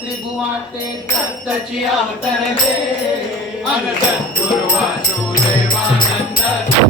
त्रिभुवाते दत्तची अवतरले अन सद्गुरुवा सुदेवानंद.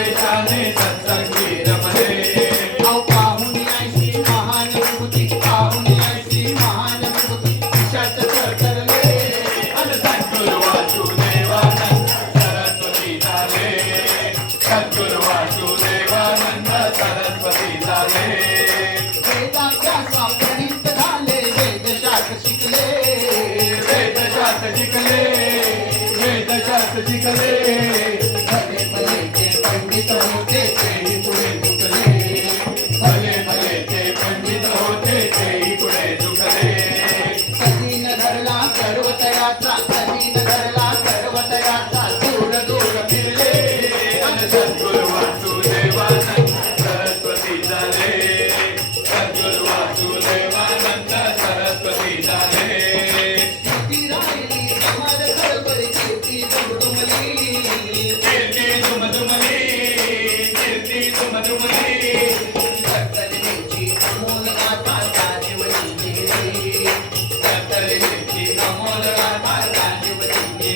जिंकले वेदशास्त्र ते पंडित ते पंडित होते तेही पुढे झुकले. न धरला सर्वतयाचा कधी धरला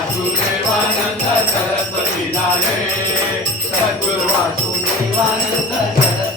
वासुदेवानंद सरस्वती झाले सद्गुरु वासुदेवानंद सरस्वती